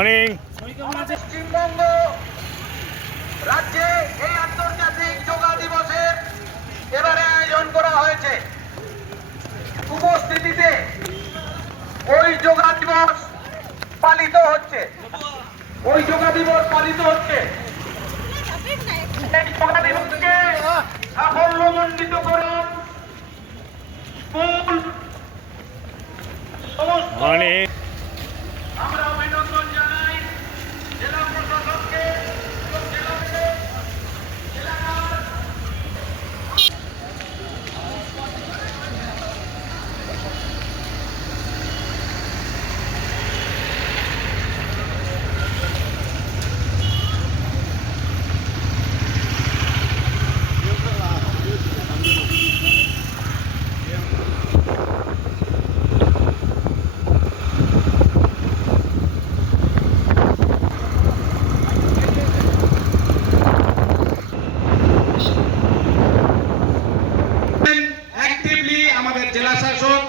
পশ্চিমবঙ্গ রাজ্যে এই আন্তর্জাতিক যোগা দিবসের এবারে আয়োজন করা হয়েছে। উপস্থিতিতে ওই যোগা দিবস পালিত হচ্ছে। এই যোগা দিবসকে সাফল্যমণ্ডিত করে আমরা অভিনন্দন জানাই জেলা প্রশাসককে এবং এলাকার জেলা শাসক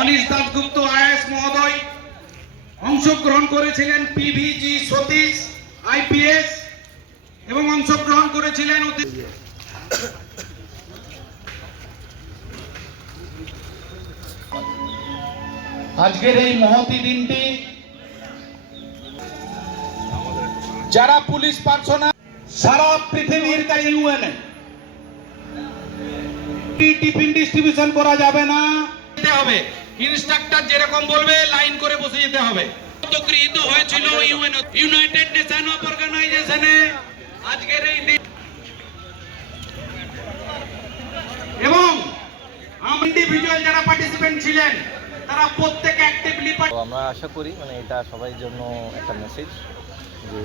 অনিশ দাশগুপ্ত আইএস মহোদয় অংশগ্রহণ করেছিলেন, পিভিজি সতীশ আইপিএস এবং অংশগ্রহণ করেছিলেন আজকের এই মহতি দিনটি যারা পুলিশ পার্সোনাল সারা পৃথিবীর কাছে ইউএনএ টিফিন ডিস্ট্রিবিউশন করা যাবে না, হবে ইনস্ট্রাক্টর যেরকম বলবে লাইন করে বসে যেতে হবে। গৃহীত হয়েছিল ইউনাইটেড নেশন অর্গানাইজেশনে আজকের এই এবং ইন্ডিভিজুয়াল যারা পার্টিসিপেন্ট ছিলেন তারা প্রত্যেক অ্যাক্টিভলি। আমরা আশা করি এটা সবাই জন্য একটা মেসেজ যে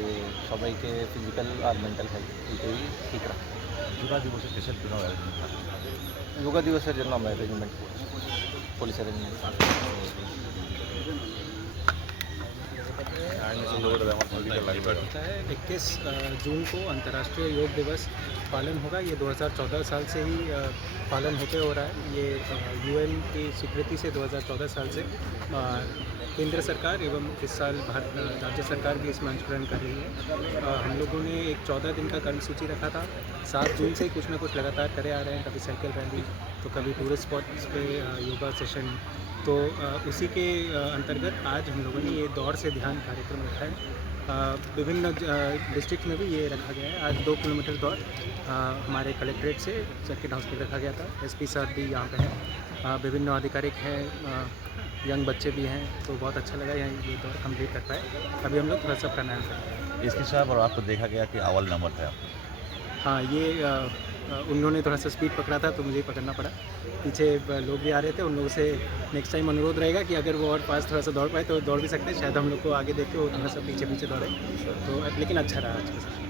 সবাইকে ফিজিক্যাল আর মেন্টাল হেলথ দুটোই ঠিক রাখতে। যোগা দিবসের দেশের জন্য যোগা দিবসের জন্য আমরা অ্যারেঞ্জমেন্ট করছি, পুলিশ অ্যারেঞ্জমেন্ট। 21 जून को अंतर्राष्ट्रीय योग दिवस पालन होगा। ये 2014 साल से ही पालन होते हो रहा है। ये यूएन की स्वीकृति से 2014 साल से केंद्र सरकार एवं इस साल राज्य सरकार भी इसमें अंशग्रहण कर रही है। हम लोगों ने एक 14 दिन का कर्मसूची रखा था। 7 जून से कुछ ना कुछ लगातार करे आ रहे हैं, कभी साइकिल रैली तो कभी टूरिस्ट स्पॉट्स पे योगा सेशन। तो उसी के अंतर्गत आज हम लोगों ने ये दौड़ से ध्यान कार्यक्रम रखा है। विभिन्न डिस्ट्रिक्ट में भी ये रखा गया है। आज 2 किलोमीटर दौड़ हमारे कलेक्ट्रेट से सर्किट हाउस पर रखा गया था। एसपी साहब भी यहाँ पे हैं, विभिन्न अधिकारिक हैं, यंग बच्चे भी हैं, तो बहुत अच्छा लगा यहाँ ये दौड़ कंप्लीट कर पाए। अभी हम लोग थोड़ा सा प्राणायाम कर रहे हैं। एसपी साहब, और आपको देखा गया कि अव्वल नंबर थे आप? हाँ, ये उन्होंने थोड़ा सा स्पीड पकड़ा था तो मुझे पकड़ना पड़ा। पीछे लोग भी आ रहे थे, उन लोगों से नेक्स्ट टाइम अनुरोध रहेगा कि अगर वो और पास थोड़ा सा दौड़ पाए तो दौड़ भी सकते हैं। शायद हम लोग को आगे देख के वो थोड़ा सा पीछे पीछे दौड़े, तो लेकिन अच्छा रहा आज का সেশন।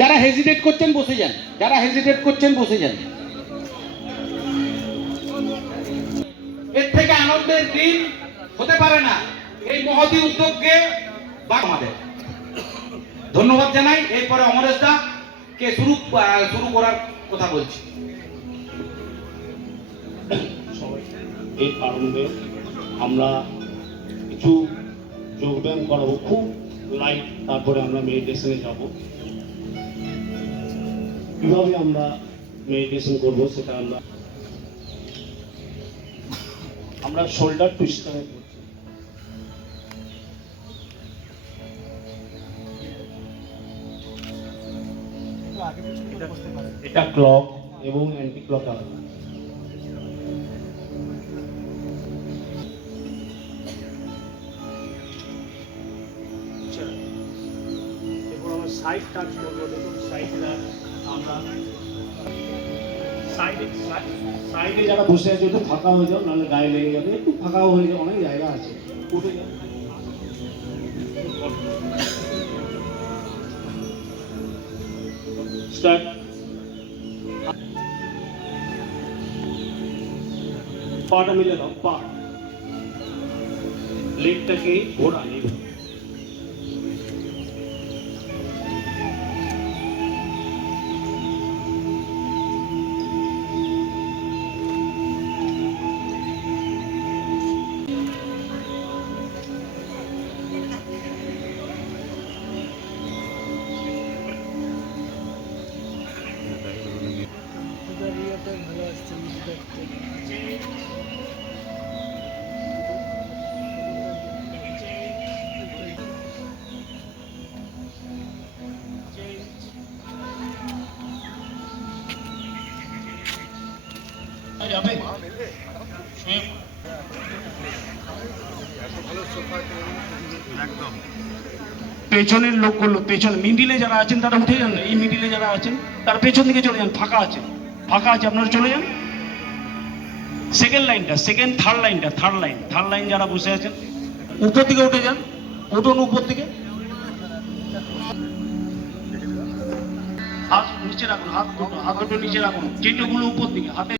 যারা হেজিটেট করছেন বসে যান, যারা হেজিটেট করছেন বসে যান। এর থেকে আনন্দের দিন হতে পারে না। এই মহতি উদ্যোগকে আমাদের ধন্যবাদ জানাই। এরপরে অমরেশ দা কে শুরু করার কথা বলছি। এই কারণে আমরা কিছু যোগব্যায়াম করাবো, খুব লাইট। তারপরে আমরা মেডিটেশনে যাব। কিভাবে আমরা মেডিটেশন করব সেটা আমরা শোল্ডার টুইস্টার করছি। এটা ক্লক এবং অ্যান্টি ক্লক আলাদা। এরপর আমরা সাইড টাচ করবো। দেখুন সাইডটা আমরা সাইডে যারা বসে আছে একটু ফাঁকা হয়ে যাও, নাহলে গায়ে লেগে যাবে। একটু ফাঁকা হয়ে যাও, অনেক জায়গা আছে, উঠে যাও। স্টার্ট। পাটা মিলে দাও, পা লেগটাকে ঘোরা নেই। যাবে পেছনের লোকগুলো পেছনে মিডিলে যারা আছেন তারা উঠে যান, এই মিডিলে যারা আছেন তার পেছন দিকে চলে যান, ফাঁকা আছে আপনারা চলে যান। সেকেন্ড লাইনটা থার্ড লাইন যারা বসে আছেন উপর দিকে উঠে যান, উঠুন উপর দিকে, হাত নিচে রাখুন, হাত দুটো নিচে রাখুন, চেটোগুলো উপর দিকে, হাতে